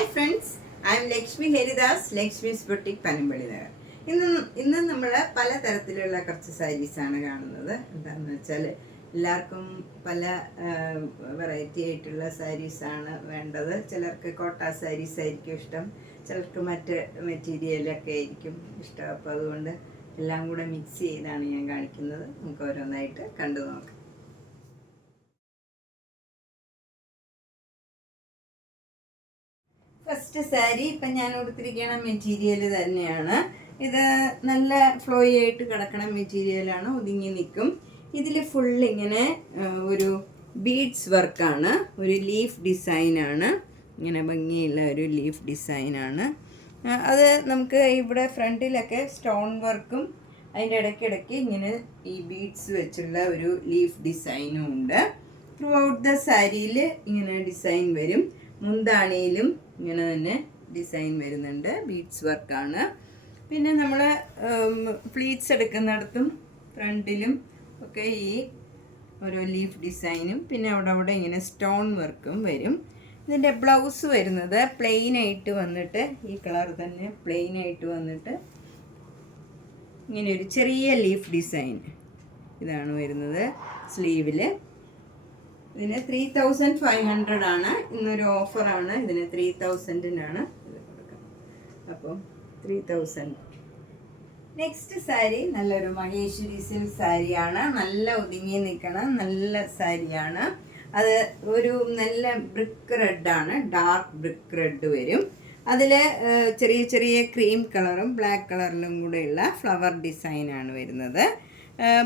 Hi friends, I M Lakshmi Haridas, Lakshmi's boutique Panampilly Nagar. ഇന്ന് നമ്മൾ പലതരത്തിലുള്ള കുറച്ച് സാരീസാണ് കാണുന്നത്. എന്താണെന്ന് വെച്ചാൽ എല്ലാവർക്കും പല വെറൈറ്റി ആയിട്ടുള്ള സാരീസാണ് വേണ്ടത്. ചിലർക്ക് കോട്ട സാരീസ് ആയിരിക്കും ഇഷ്ടം, ചിലർക്ക് മറ്റ് മെറ്റീരിയലൊക്കെ ആയിരിക്കും ഇഷ്ടം. അപ്പോൾ അതുകൊണ്ട് എല്ലാം കൂടെ മിക്സ് ചെയ്താണ് ഞാൻ കാണിക്കുന്നത്. നമുക്ക് ഓരോന്നായിട്ട് കണ്ടു നോക്കാം. ഫസ്റ്റ് സാരി ഇപ്പം ഞാൻ കൊടുത്തിരിക്കുന്ന മെറ്റീരിയൽ തന്നെയാണ്. ഇത് നല്ല ഫ്ലോയി ആയിട്ട് കിടക്കണ മെറ്റീരിയലാണ്, ഒതുങ്ങി നിൽക്കും. ഇതിൽ ഫുൾ ഇങ്ങനെ ഒരു ബീഡ്സ് വർക്കാണ്, ഒരു ലീഫ് ഡിസൈനാണ്. ഇങ്ങനെ ഭംഗിയുള്ള ഒരു ലീഫ് ഡിസൈനാണ്. അത് നമുക്ക് ഇവിടെ ഫ്രണ്ടിലൊക്കെ സ്റ്റോൺ വർക്കും അതിൻ്റെ ഇടയ്ക്കിടയ്ക്ക് ഇങ്ങനെ ഈ ബീഡ്സ് വെച്ചുള്ള ഒരു ലീഫ് ഡിസൈനും ഉണ്ട്. ത്രൂ ഔട്ട് ദ സാരിയിൽ ഇങ്ങനെ ഡിസൈൻ വരും. മുന്താണിയിലും ഇങ്ങനെ തന്നെ ഡിസൈൻ വരുന്നുണ്ട്, ബീഡ്സ് വർക്കാണ്. പിന്നെ നമ്മൾ പ്ലീറ്റ്സ് എടുക്കുന്നിടത്തും ഫ്രണ്ടിലും ഒക്കെ ഈ ഓരോ ലീഫ് ഡിസൈനും പിന്നെ അവിടെ ഇങ്ങനെ സ്റ്റോൺ വർക്കും വരും. ഇതിൻ്റെ ബ്ലൗസ് വരുന്നത് പ്ലെയിനായിട്ട് വന്നിട്ട് ഈ കളർ തന്നെ പ്ലെയിനായിട്ട് വന്നിട്ട് ഇങ്ങനെ ഒരു ചെറിയ ലീഫ് ഡിസൈൻ ഇതാണ് വരുന്നത് സ്ലീവിൽ. ഇതിന് 3500 ആണ്. ഇന്നൊരു ഓഫറാണ്, ഇതിന് 3000-നാണ് ഇത് കൊടുക്കുന്നത്. അപ്പോൾ 3000. നെക്സ്റ്റ് സാരി നല്ലൊരു മഹേശ്വരി സിൽക്ക് സാരിയാണ്. നല്ല ഒതുങ്ങി നിൽക്കണം നല്ല സാരിയാണ്. അത് ഒരു നല്ല ബ്രിക്ക് റെഡാണ്, ഡാർക്ക് ബ്രിക്ക് റെഡ് വരും. അതിൽ ചെറിയ ചെറിയ ക്രീം കളറും ബ്ലാക്ക് കളറിലും കൂടെയുള്ള ഫ്ലവർ ഡിസൈനാണ് വരുന്നത്.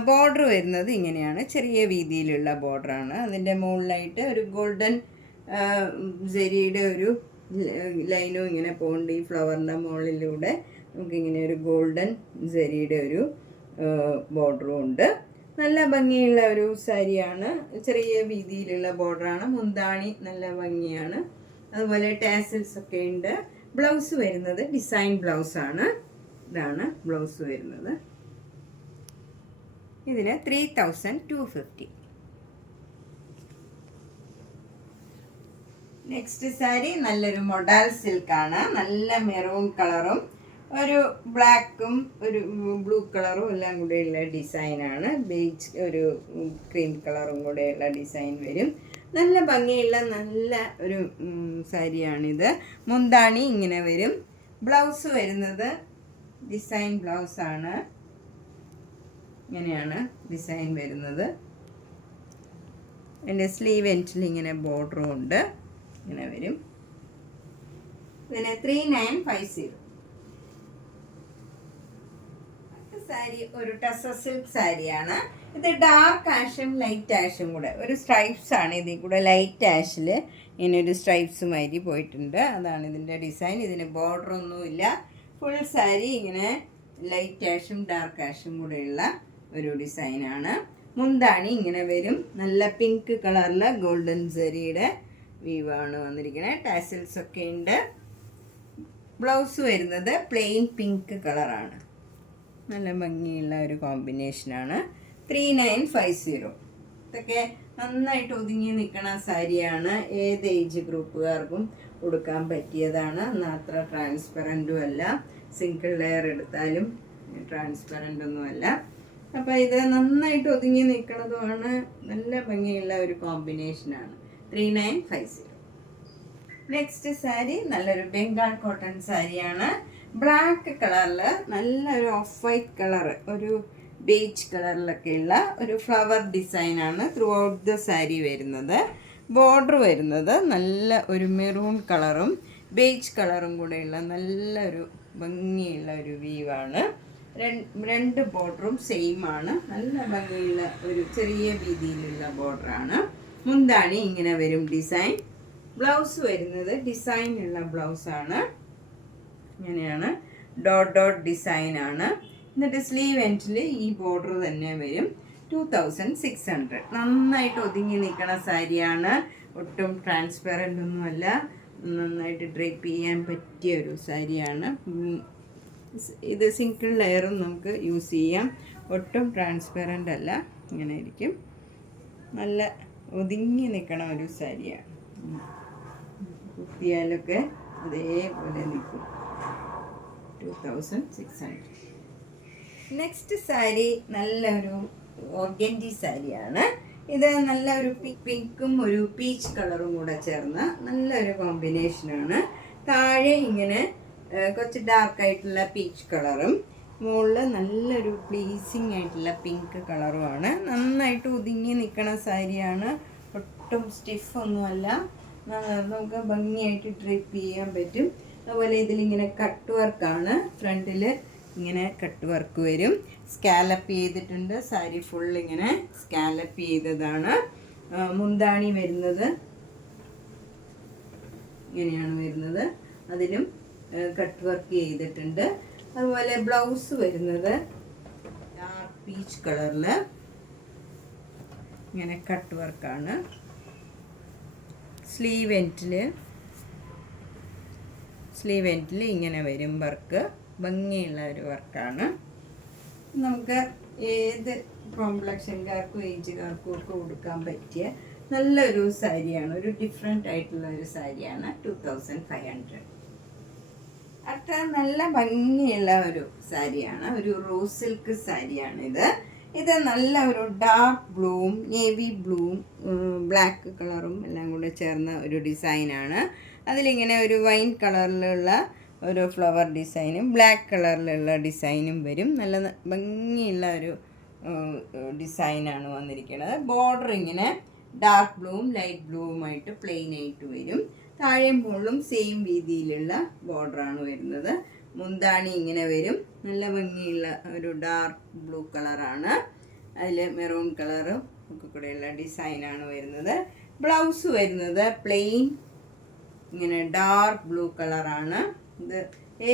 ബോർഡർ വരുന്നത് ഇങ്ങനെയാണ്, ചെറിയ വീതിയിലുള്ള ബോർഡറാണ്. അതിൻ്റെ മുകളിലായിട്ട് ഒരു ഗോൾഡൻ ജെരിയുടെ ഒരു ലൈനും ഇങ്ങനെ പോകുന്നുണ്ട്. ഈ ഫ്ലവറിൻ്റെ മുകളിലൂടെ നമുക്കിങ്ങനെ ഒരു ഗോൾഡൻ ജെരിയുടെ ഒരു ബോർഡറും ഉണ്ട്. നല്ല ഭംഗിയുള്ള ഒരു സാരിയാണ്, ചെറിയ വീതിയിലുള്ള ബോർഡറാണ്. മുന്താണി നല്ല ഭംഗിയാണ്, അതുപോലെ ടാസിൽസ് ഒക്കെ ഉണ്ട്. ബ്ലൗസ് വരുന്നത് ഡിസൈൻ ബ്ലൗസാണ്. ഇതാണ് ബ്ലൗസ് വരുന്നത്. ഇതിന് 3250. നെക്സ്റ്റ് സാരി നല്ലൊരു മൊഡാൽ സിൽക്കാണ്. നല്ല മെറൂൺ കളറും ഒരു ബ്ലാക്കും ഒരു ബ്ലൂ കളറും എല്ലാം കൂടെയുള്ള ഡിസൈനാണ്. ബീച്ച് ഒരു ക്രീം കളറും കൂടെയുള്ള ഡിസൈൻ വരും. നല്ല ഭംഗിയുള്ള നല്ല ഒരു സാരിയാണിത്. മുന്താണി ഇങ്ങനെ വരും. ബ്ലൗസ് വരുന്നത് ഡിസൈൻ ബ്ലൗസാണ്. ഇങ്ങനെയാണ് ഡിസൈൻ വരുന്നത്. എൻ്റെ സ്ലീവ് എൻഡിൽ ഇങ്ങനെ ബോർഡറും ഉണ്ട്, ഇങ്ങനെ വരും. ഇതിന് 3950. സാരി ഒരു ടസർ സിൽക്ക് സാരിയാണ്. ഇത് ഡാർക്ക് ആഷും ലൈറ്റ് ആഷും കൂടെ ഒരു സ്ട്രൈപ്സ് ആണ്. ഇതിൽ കൂടെ ലൈറ്റ് ആഷിൽ ഇങ്ങനെ ഒരു സ്ട്രൈപ്സ് മാതിരി പോയിട്ടുണ്ട്. അതാണ് ഇതിൻ്റെ ഡിസൈൻ. ഇതിന് ബോർഡറൊന്നുമില്ല. ഫുൾ സാരി ഇങ്ങനെ ലൈറ്റ് ആഷും ഡാർക്ക് ആഷും കൂടെയുള്ള ഒരു ഡിസൈനാണ്. മുന്താണി ഇങ്ങനെ വരും. നല്ല പിങ്ക് കളറിൽ ഗോൾഡൻ സെറിയുടെ വീവാണ് വന്നിരിക്കുന്നത്. ടാസിൽസ് ഒക്കെ ഉണ്ട്. ബ്ലൗസ് വരുന്നത് പ്ലെയിൻ പിങ്ക് കളറാണ്. നല്ല ഭംഗിയുള്ള ഒരു കോമ്പിനേഷനാണ്. 3950. ഇതൊക്കെ നന്നായിട്ട് ഒതുങ്ങി നിൽക്കണ സാരിയാണ്. ഏത് ഏജ് ഗ്രൂപ്പുകാർക്കും കൊടുക്കാൻ പറ്റിയതാണ്. എന്നാൽ അത്ര ട്രാൻസ്പെറൻറ്റും അല്ല, സിംഗിൾ ലെയർ എടുത്താലും ട്രാൻസ്പെറൻ്റ് ഒന്നുമല്ല. അപ്പോൾ ഇത് നന്നായിട്ട് ഒതുങ്ങി നിൽക്കുന്നതുമാണ്. നല്ല ഭംഗിയുള്ള ഒരു കോമ്പിനേഷനാണ്. 3950. നെക്സ്റ്റ് സാരി നല്ലൊരു ബംഗാൾ കോട്ടൺ സാരിയാണ്. ബ്ലാക്ക് കളറിൽ നല്ലൊരു ഓഫ് വൈറ്റ് കളർ, ഒരു ബേജ് കളറിലൊക്കെയുള്ള ഒരു ഫ്ലവർ ഡിസൈനാണ് ത്രൂ ഔട്ട് ദ സാരി വരുന്നത്. ബോർഡർ വരുന്നത് നല്ല ഒരു മെറൂൺ കളറും ബേജ് കളറും കൂടെയുള്ള നല്ലൊരു ഭംഗിയുള്ള ഒരു വീവാണ്. രണ്ട് ബോർഡറും സെയിം ആണ്. നല്ല ഭംഗിയുള്ള ഒരു ചെറിയ വീതിയിലുള്ള ബോർഡറാണ്. മുന്താണി ഇങ്ങനെ വരും ഡിസൈൻ. ബ്ലൗസ് വരുന്നത് ഡിസൈനുള്ള ബ്ലൗസാണ്. ഇങ്ങനെയാണ് ഡോട്ട് ഡിസൈനാണ്. എന്നിട്ട് സ്ലീവ് എൻഡിൽ ഈ ബോർഡർ തന്നെ വരും. 2600. നന്നായിട്ട് ഒതുങ്ങി നിൽക്കണ സാരിയാണ്. ഒട്ടും ട്രാൻസ്പെറൻ്റ് ഒന്നുമല്ല, നന്നായിട്ട് ഡ്രേപ്പ് ചെയ്യാൻ പറ്റിയ ഒരു സാരിയാണ്. ഇത് സിംഗിൾ ലെയറും നമുക്ക് യൂസ് ചെയ്യാം. ഒട്ടും ട്രാൻസ്പെറൻ്റ് അല്ല, ഇങ്ങനെ ഇരിക്കും. നല്ല ഒതുങ്ങി നിൽക്കണ ഒരു സാരിയാണ്. കുത്തിയാലൊക്കെ അതേപോലെ നിൽക്കും. 2600. നെക്സ്റ്റ് സാരി നല്ലൊരു ഓർഗൻഡി സാരിയാണ്. ഇത് നല്ല ഒരു പിങ്കും ഒരു പീച്ച് കളറും കൂടെ ചേർന്ന് നല്ലൊരു കോമ്പിനേഷനാണ്. താഴെ ഇങ്ങനെ കുറച്ച് ഡാർക്കായിട്ടുള്ള പീച്ച് കളറും മുകളിൽ നല്ലൊരു പ്ലീസിങ് ആയിട്ടുള്ള പിങ്ക് കളറുമാണ്. നന്നായിട്ട് ഒതുങ്ങി നിൽക്കണ സാരിയാണ്. ഒട്ടും സ്റ്റിഫൊന്നുമല്ല. നമുക്ക് ഭംഗിയായിട്ട് ഡ്രിപ്പ് ചെയ്യാൻ പറ്റും. അതുപോലെ ഇതിലിങ്ങനെ കട്ട് വർക്കാണ്. ഫ്രണ്ടിൽ ഇങ്ങനെ കട്ട് വർക്ക് വരും. സ്കാലപ്പ് ചെയ്തിട്ടുണ്ട്. സാരി ഫുൾ ഇങ്ങനെ സ്കാലപ്പ് ചെയ്തതാണ്. മുന്താണി വരുന്നത് ഇങ്ങനെയാണ് വരുന്നത്. അതിലും കട്ട് വർക്ക് ചെയ്തിട്ടുണ്ട്. അതുപോലെ ബ്ലൗസ് വരുന്നത് ഡാർക്ക് പീച്ച് കളറിൽ ഇങ്ങനെ കട്ട് വർക്കാണ്. സ്ലീവ് എൻഡിൽ ഇങ്ങനെ വരും വർക്ക്. ഭംഗിയുള്ള ഒരു വർക്കാണ്. നമുക്ക് ഏത് കോംപ്ലക്ഷൻകാർക്കും ഏജുകാർക്കും ഒക്കെ കൊടുക്കാൻ പറ്റിയ നല്ലൊരു സാരിയാണ്. ഒരു ഡിഫറെൻ്റ് ആയിട്ടുള്ള ഒരു സാരിയാണ്. 2500. അടുത്ത നല്ല ഭംഗിയുള്ള ഒരു സാരിയാണ്. ഒരു റോസ് സിൽക്ക് സാരിയാണിത്. ഇത് നല്ല ഒരു ഡാർക്ക് ബ്ലൂവും നേവി ബ്ലൂവും ബ്ലാക്ക് കളറും എല്ലാം കൂടെ ചേർന്ന ഒരു ഡിസൈനാണ്. അതിലിങ്ങനെ ഒരു വൈൻ കളറിലുള്ള ഒരു ഫ്ലവർ ഡിസൈനും ബ്ലാക്ക് കളറിലുള്ള ഡിസൈനും വരും. നല്ല ഭംഗിയുള്ള ഒരു ഡിസൈനാണ് വന്നിരിക്കുന്നത്. ബോർഡർ ഇങ്ങനെ ഡാർക്ക് ബ്ലൂവും ലൈറ്റ് ബ്ലൂവുമായിട്ട് പ്ലെയിൻ ആയിട്ട് വരും. താഴെയും മുകളിലും സെയിം രീതിയിലുള്ള ബോർഡറാണ് വരുന്നത്. മുന്താണി ഇങ്ങനെ വരും. നല്ല ഭംഗിയുള്ള ഒരു ഡാർക്ക് ബ്ലൂ കളറാണ്. അതിൽ മെറൂൺ കളറും ഒക്കെ കൂടെയുള്ള ഡിസൈനാണ് വരുന്നത്. ബ്ലൗസ് വരുന്നത് പ്ലെയിൻ ഇങ്ങനെ ഡാർക്ക് ബ്ലൂ കളറാണ്. ഇത്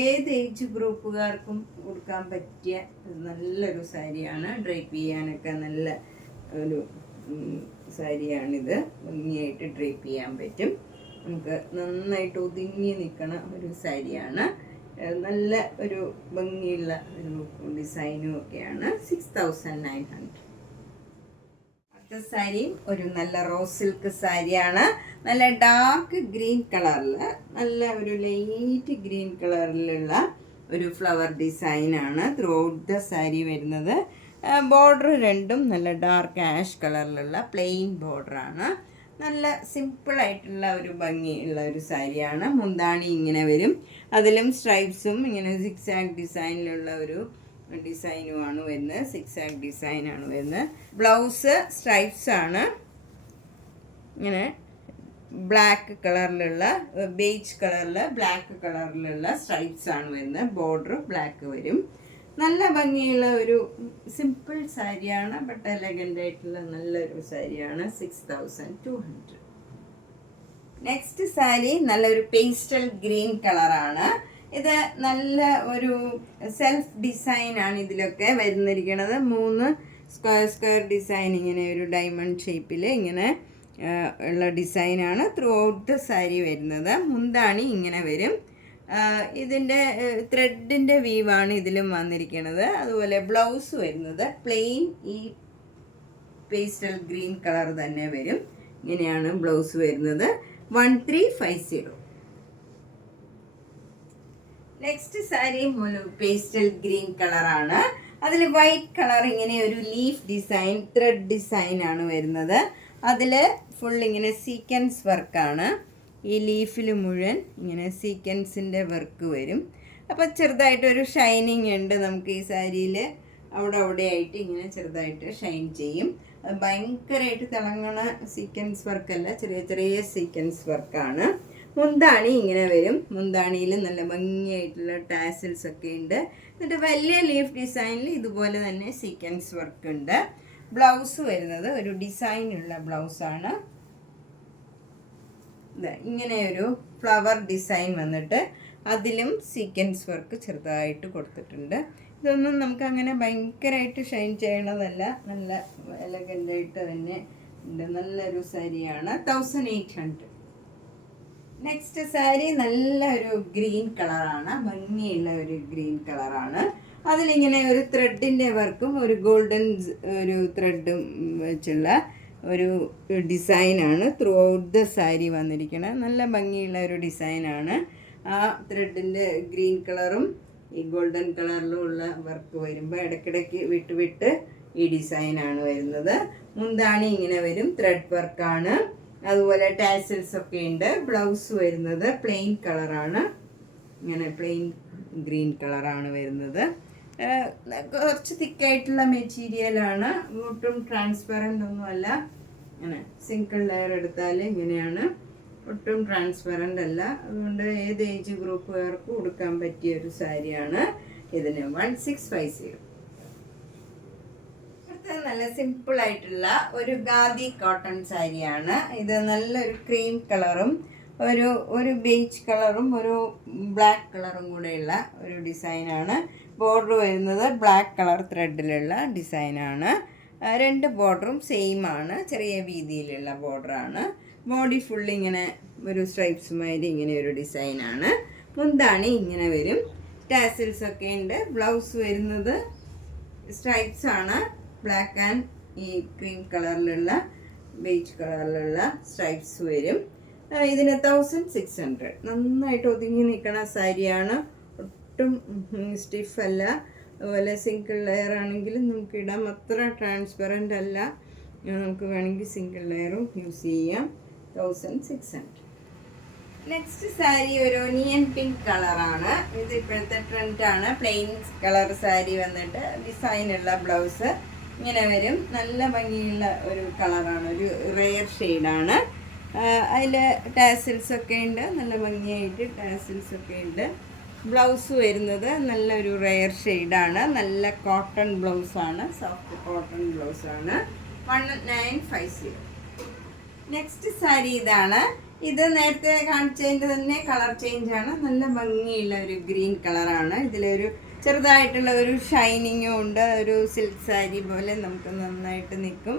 ഏത് ഏജ് ഗ്രൂപ്പുകാർക്കും കൊടുക്കാൻ പറ്റിയ നല്ലൊരു സാരിയാണ്. ഡ്രൈപ്പ് ചെയ്യാനൊക്കെ നല്ല ഒരു സാരിയാണിത്. ഭംഗിയായിട്ട് ഡ്രൈപ്പ് ചെയ്യാൻ പറ്റും. നമുക്ക് നന്നായിട്ട് ഒതുങ്ങി നിൽക്കണ ഒരു സാരിയാണ്. നല്ല ഒരു ഭംഗിയുള്ള ഒരു ഡിസൈനും ഒക്കെയാണ്. 6900. അടുത്ത സാരിയും ഒരു നല്ല റോസ് സിൽക്ക് സാരിയാണ്. നല്ല ഡാർക്ക് ഗ്രീൻ കളറിൽ നല്ല ഒരു ലൈറ്റ് ഗ്രീൻ കളറിലുള്ള ഒരു ഫ്ലവർ ഡിസൈനാണ് ത്രൂ ഔട്ട് ദ സാരി വരുന്നത്. ബോർഡർ രണ്ടും നല്ല ഡാർക്ക് ആഷ് കളറിലുള്ള പ്ലെയിൻ ബോർഡറാണ്. നല്ല സിമ്പിളായിട്ടുള്ള ഒരു ഭംഗിയുള്ള ഒരു സാരിയാണ്. മുന്താണി ഇങ്ങനെ വരും. അതിലും സ്ട്രൈപ്സും ഇങ്ങനെ സിക്സാക് ഡിസൈനിലുള്ള ഒരു ഡിസൈനുമാണ് വരുന്നത്. സിക്സാക് ഡിസൈനാണ് വരുന്നത്. ബ്ലൗസ് സ്ട്രൈപ്സാണ്. ഇങ്ങനെ ബ്ലാക്ക് കളറിലുള്ള ബേജ് കളറിൽ ബ്ലാക്ക് കളറിലുള്ള സ്ട്രൈപ്സാണ് വരുന്നത്. ബോർഡർ ബ്ലാക്ക് വരും. നല്ല ഭംഗിയുള്ള ഒരു സിമ്പിൾ സാരിയാണ്. ബട്ട് എലഗൻ്റ് ആയിട്ടുള്ള നല്ലൊരു സാരിയാണ്. 6200. നെക്സ്റ്റ് സാരി നല്ലൊരു പേസ്റ്റൽ ഗ്രീൻ കളറാണ്. ഇത് നല്ല ഒരു സെൽഫ് ഡിസൈനാണ് ഇതിലൊക്കെ വരുന്നിരിക്കുന്നത്. 3 സ്ക്വയർ ഡിസൈൻ ഇങ്ങനെ ഒരു ഡയമണ്ട് ഷേപ്പിൽ ഇങ്ങനെ ഉള്ള ഡിസൈനാണ് ത്രൂ ഔട്ട് ദ സാരി വരുന്നത്. മുന്താണി ഇങ്ങനെ വരും. ഇതിൻ്റെ ത്രെഡിൻ്റെ വീവാണ് ഇതിലും വന്നിരിക്കുന്നത്. അതുപോലെ ബ്ലൗസ് വരുന്നത് പ്ലെയിൻ ഈ പേസ്റ്റൽ ഗ്രീൻ കളർ തന്നെ വരും. ഇങ്ങനെയാണ് ബ്ലൗസ് വരുന്നത്. 1350. നെക്സ്റ്റ് സാരി പേസ്റ്റൽ ഗ്രീൻ കളറാണ്. അതിൽ വൈറ്റ് കളർ ഇങ്ങനെ ഒരു ലീഫ് ഡിസൈൻ ത്രെഡ് ഡിസൈനാണ് വരുന്നത്. അതിൽ ഫുൾ ഇങ്ങനെ സീക്വൻസ് വർക്കാണ്. ഈ ലീഫിൽ മുഴുവൻ ഇങ്ങനെ സീക്വൻസിൻ്റെ വർക്ക് വരും. അപ്പോൾ ചെറുതായിട്ടൊരു ഷൈനിങ് ഉണ്ട് നമുക്ക് ഈ സാരിയിൽ. അവിടെ ആയിട്ട് ഇങ്ങനെ ചെറുതായിട്ട് ഷൈൻ ചെയ്യും. അത് ഭയങ്കരമായിട്ട് തിളങ്ങണ സീക്വൻസ് വർക്കല്ല, ചെറിയ ചെറിയ സീക്വൻസ് വർക്കാണ്. മുന്താണി ഇങ്ങനെ വരും. മുന്താണിയിൽ നല്ല ഭംഗിയായിട്ടുള്ള ടാസിൽസ് ഒക്കെ ഉണ്ട്. എന്നിട്ട് വലിയ ലീഫ് ഡിസൈനിൽ ഇതുപോലെ തന്നെ സീക്വൻസ് വർക്ക് ഉണ്ട്. ബ്ലൗസ് വരുന്നത് ഒരു ഡിസൈനുള്ള ബ്ലൗസാണ്. ഇങ്ങനെ ഒരു ഫ്ലവർ ഡിസൈൻ വന്നിട്ട് അതിലും സീക്വൻസ് വർക്ക് ചെറുതായിട്ട് കൊടുത്തിട്ടുണ്ട്. ഇതൊന്നും നമുക്ക് അങ്ങനെ ഭയങ്കരമായിട്ട് ഷൈൻ ചെയ്യണതല്ല. നല്ല എലഗൻ്റായിട്ട് തന്നെ ഉണ്ട്. നല്ലൊരു സാരിയാണ്. 1800. നെക്സ്റ്റ് സാരി നല്ല ഒരു ഗ്രീൻ കളറാണ്. ഭംഗിയുള്ള ഒരു ഗ്രീൻ കളറാണ്. അതിലിങ്ങനെ ഒരു ത്രെഡിൻ്റെ വർക്കും ഒരു ഗോൾഡൻ ഒരു ത്രെഡും വെച്ചുള്ള ഒരു ഡിസൈനാണ് ത്രൂ ഔട്ട് ദ സാരി വന്നിരിക്കുന്നത്. നല്ല ഭംഗിയുള്ള ഒരു ഡിസൈനാണ്. ആ ത്രെഡിൻ്റെ ഗ്രീൻ കളറും ഈ ഗോൾഡൻ കളറിലും ഉള്ള വർക്ക് വരുമ്പോൾ ഇടയ്ക്കിടയ്ക്ക് വിട്ട് വിട്ട് ഈ ഡിസൈനാണ് വരുന്നത്. മുന്താണി ഇങ്ങനെ വരും, ത്രെഡ് വർക്കാണ്. അതുപോലെ ടാസൽസ് ഒക്കെ ഉണ്ട്. ബ്ലൗസ് വരുന്നത് പ്ലെയിൻ കളറാണ്, ഇങ്ങനെ പ്ലെയിൻ ഗ്രീൻ കളറാണ് വരുന്നത്. കുറച്ച് തിക്കായിട്ടുള്ള മെറ്റീരിയലാണ്, ഒട്ടും ട്രാൻസ്പെറൻ്റ് ഒന്നുമല്ല. ഇങ്ങനെ സിംഗിൾ ലെയർ എടുത്താൽ ഇങ്ങനെയാണ്, ഒട്ടും ട്രാൻസ്പെറൻ്റ് അല്ല. അതുകൊണ്ട് ഏത് ഏജ് ഗ്രൂപ്പുകാർക്കും ഉടുക്കാൻ പറ്റിയ ഒരു സാരിയാണ്. ഇതിന് 1650. നല്ല സിമ്പിൾ ആയിട്ടുള്ള ഒരു ഖാദി കോട്ടൺ സാരിയാണ് ഇത്. നല്ലൊരു ക്രീം കളറും ഒരു ബേജ് കളറും ഒരു ബ്ലാക്ക് കളറും കൂടെയുള്ള ഒരു ഡിസൈനാണ്. ബോർഡർ വരുന്നത് ബ്ലാക്ക് കളർ ത്രെഡിലുള്ള ഡിസൈനാണ്. രണ്ട് ബോർഡറും സെയിം ആണ്, ചെറിയ വീതിയിലുള്ള ബോർഡറാണ്. ബോഡി ഫുള്ള് ഇങ്ങനെ ഒരു സ്ട്രൈപ്സുമാതിരി ഇങ്ങനെ ഒരു ഡിസൈനാണ്. മുന്താണി ഇങ്ങനെ വരും, ടാസിൽസ് ഒക്കെ ഉണ്ട്. ബ്ലൗസ് വരുന്നത് സ്ട്രൈപ്സ് ആണ്, ബ്ലാക്ക് ആൻഡ് ഈ ക്രീം കളറിലുള്ള ബേജ് കളറിലുള്ള സ്ട്രൈപ്സ് വരും. ഇതിന് 1600. നന്നായിട്ട് ഒതുങ്ങി നിൽക്കണ സാരിയാണ്, ഒട്ടും സ്റ്റിഫല്ല. അതുപോലെ സിംഗിൾ ലെയർ ആണെങ്കിലും നമുക്ക് ഇടാം, അത്ര ട്രാൻസ്പെറൻ്റ് അല്ല. നമുക്ക് വേണമെങ്കിൽ സിംഗിൾ ലെയറും യൂസ് ചെയ്യാം. 1600. നെക്സ്റ്റ് സാരി ഒരു ഒനിയൻ പിങ്ക് കളറാണ്. ഇത് ഇപ്പോഴത്തെ ട്രെൻഡാണ്. പ്ലെയിൻ കളർ സാരി വന്നിട്ട് ഡിസൈനുള്ള ബ്ലൗസ് ഇങ്ങനെ വരും. നല്ല ഭംഗിയുള്ള ഒരു കളറാണ്, ഒരു റെയർ ഷെയ്ഡാണ്. അതിൽ ടാസിൽസ് ഒക്കെ ഉണ്ട്, നല്ല ഭംഗിയായിട്ട് ടാസിൽസ് ഒക്കെ ഉണ്ട്. ബ്ലൗസ് വരുന്നത് നല്ലൊരു റെയർ ഷെയ്ഡാണ്, നല്ല കോട്ടൺ ബ്ലൗസാണ്, സോഫ്റ്റ് കോട്ടൺ ബ്ലൗസാണ്. 1950. നെക്സ്റ്റ് സാരി ഇതാണ്. ഇത് നേരത്തെ കാണിച്ചതിൻ്റെ തന്നെ കളർ ചേഞ്ചാണ്. നല്ല ഭംഗിയുള്ള ഒരു ഗ്രീൻ കളറാണ്. ഇതിലൊരു ചെറുതായിട്ടുള്ള ഒരു ഷൈനിങ്ങും ഉണ്ട്, ഒരു സിൽക്ക് സാരി പോലെ നമുക്ക് നന്നായിട്ട് നിൽക്കും.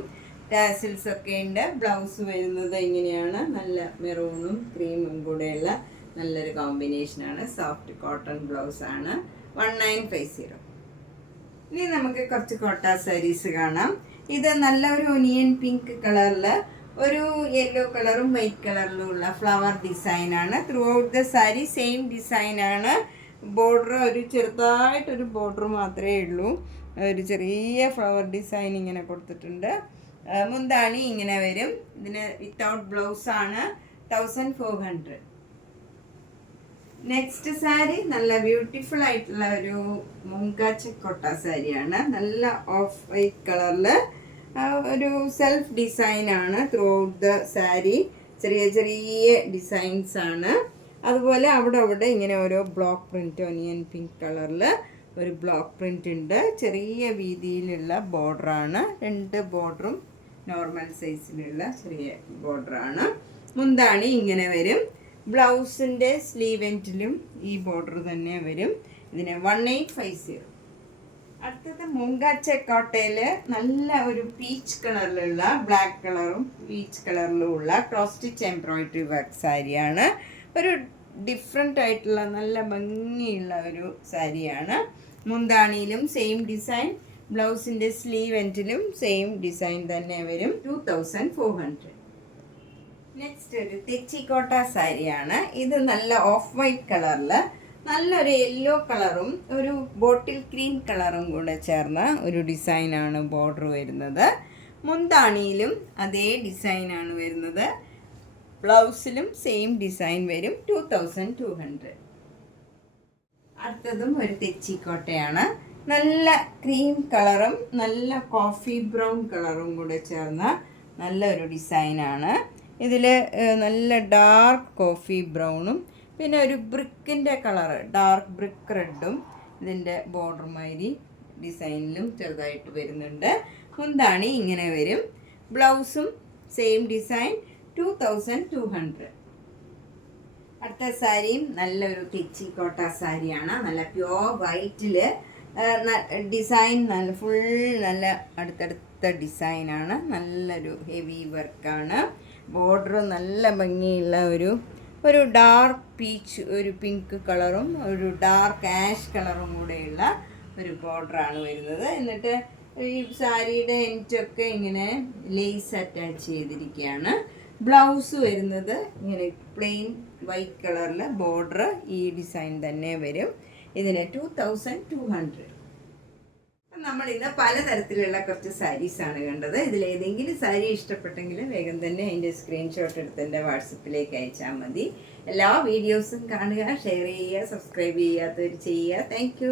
ടാസിൽസ് ഒക്കെ ഉണ്ട്. ബ്ലൗസ് വരുന്നത് ഇങ്ങനെയാണ്, നല്ല മെറൂണും ക്രീമും കൂടെയുള്ള നല്ലൊരു കോമ്പിനേഷനാണ്. സോഫ്റ്റ് കോട്ടൺ ബ്ലൗസാണ്. 1950. ഇനി നമുക്ക് കുറച്ച് കോട്ട സാരീസ് കാണാം. ഇത് നല്ല ഒരു ഒനിയൻ പിങ്ക് കളറിൽ ഒരു യെല്ലോ കളറും വൈറ്റ് കളറിലും ഉള്ള ഫ്ലവർ ഡിസൈനാണ്. Through out the sari same ഡിസൈനാണ്. ബോർഡർ ഒരു ചെറുതായിട്ടൊരു ബോർഡർ മാത്രമേ ഉള്ളൂ, ഒരു ചെറിയ ഫ്ലവർ ഡിസൈൻ ഇങ്ങനെ കൊടുത്തിട്ടുണ്ട്. മുന്താണി ഇങ്ങനെ വരും. ഇതിന് വിത്തൗട്ട് ബ്ലൗസാണ്. 1400. നെക്സ്റ്റ് സാരി നല്ല ബ്യൂട്ടിഫുൾ ആയിട്ടുള്ള ഒരു മുങ്കാച്ചി കൊട്ട സാരിയാണ്. നല്ല ഓഫ് വൈറ്റ് കളറിൽ ഒരു സെൽഫ് ഡിസൈനാണ് ത്രൂ ഔട്ട് ദ സാരി. ചെറിയ ചെറിയ ഡിസൈൻസ് ആണ്. അതുപോലെ അവിടെ ഇങ്ങനെ ഓരോ ബ്ലോക്ക് പ്രിൻറ്റ്, ഒനിയൻ പിങ്ക് കളറിൽ ഒരു ബ്ലോക്ക് പ്രിൻ്റ് ഉണ്ട്. ചെറിയ വീതിയിലുള്ള ബോർഡറാണ്. രണ്ട് ബോർഡറും നോർമൽ സൈസിലുള്ള ചെറിയ ബോർഡറാണ്. മുന്താണി ഇങ്ങനെ വരും. ബ്ലൗസിൻ്റെ സ്ലീവ് എൻഡിലും ഈ ബോർഡർ തന്നെ വരും. ഇതിന് 1850. അടുത്തത് മുങ്കാച്ചക്കോട്ടയിൽ നല്ല ഒരു പീച്ച് കളറിലുള്ള ബ്ലാക്ക് കളറും പീച്ച് കളറിലും ഉള്ള ക്രോസ് സ്റ്റിച്ച് എംബ്രോയിഡറി വർക്ക് സാരിയാണ്. ഒരു ഡിഫറെൻ്റ് ആയിട്ടുള്ള നല്ല ഭംഗിയുള്ള ഒരു സാരിയാണ്. മുന്താണിയിലും സെയിം ഡിസൈൻ, ബ്ലൗസിൻ്റെ സ്ലീവ് എൻഡിലും സെയിം ഡിസൈൻ തന്നെ വരും. 2400. നെക്സ്റ്റ് ഒരു തെച്ചിക്കോട്ട സാരിയാണ്. ഇത് നല്ല ഓഫ് വൈറ്റ് കളറിൽ നല്ലൊരു യെല്ലോ കളറും ഒരു ബോട്ടിൽ ഗ്രീൻ കളറും കൂടെ ചേർന്ന ഒരു ഡിസൈനാണ് ബോർഡർ വരുന്നത്. മുന്താണിയിലും അതേ ഡിസൈനാണ് വരുന്നത്. ബ്ലൗസിലും സെയിം ഡിസൈൻ വരും. 2200. അടുത്തതും ഒരു തെച്ചിക്കോട്ടയാണ്. നല്ല ക്രീം കളറും നല്ല കോഫി ബ്രൗൺ കളറും കൂടെ ചേർന്ന നല്ലൊരു ഡിസൈനാണ്. ഇതിൽ നല്ല ഡാർക്ക് കോഫി ബ്രൗണും പിന്നെ ഒരു ബ്രിക്കിൻ്റെ കളറ് ഡാർക്ക് ബ്രിക്ക് റെഡും ഇതിൻ്റെ ബോർഡർ മാതിരി ഡിസൈനിലും ചെറുതായിട്ട് വരുന്നുണ്ട്. മുന്താണി ഇങ്ങനെ വരും. ബ്ലൗസും സെയിം ഡിസൈൻ. 2200. അടുത്ത സാരിയും നല്ലൊരു തെച്ചിക്കോട്ട സാരിയാണ്. നല്ല പ്യുവർ വൈറ്റിൽ ഡിസൈൻ നല്ല ഫുൾ നല്ല അടുത്തടുത്ത ഡിസൈനാണ്. നല്ലൊരു ഹെവി വർക്കാണ്. ബോർഡർ നല്ല ഭംഗിയുള്ള ഒരു ഡാർക്ക് പീച്ച്, ഒരു പിങ്ക് കളറും ഒരു ഡാർക്ക് ആഷ് കളറും കൂടെയുള്ള ഒരു ബോർഡറാണ് വരുന്നത്. എന്നിട്ട് ഈ സാരിയുടെ എൻഡൊക്കെ ഇങ്ങനെ ലേസ് അറ്റാച്ച് ചെയ്തിരിക്കുകയാണ്. ബ്ലൗസ് വരുന്നത് ഇങ്ങനെ പ്ലെയിൻ വൈറ്റ് കളറിൽ ബോർഡർ ഈ ഡിസൈൻ തന്നെ വരും. ഇതിന് 2200. നമ്മളിന്ന് പലതരത്തിലുള്ള കുറച്ച് സാരീസാണ് കണ്ടത്. ഇതിലേതെങ്കിലും സാരി ഇഷ്ടപ്പെട്ടെങ്കിൽ വേഗം തന്നെ അതിൻ്റെ സ്ക്രീൻഷോട്ട് എടുത്ത് എൻ്റെ വാട്സപ്പിലേക്ക് അയച്ചാൽ മതി. എല്ലാ വീഡിയോസും കാണുക, ഷെയർ ചെയ്യുക, സബ്സ്ക്രൈബ് ചെയ്യാത്തവർ ചെയ്യുക. താങ്ക്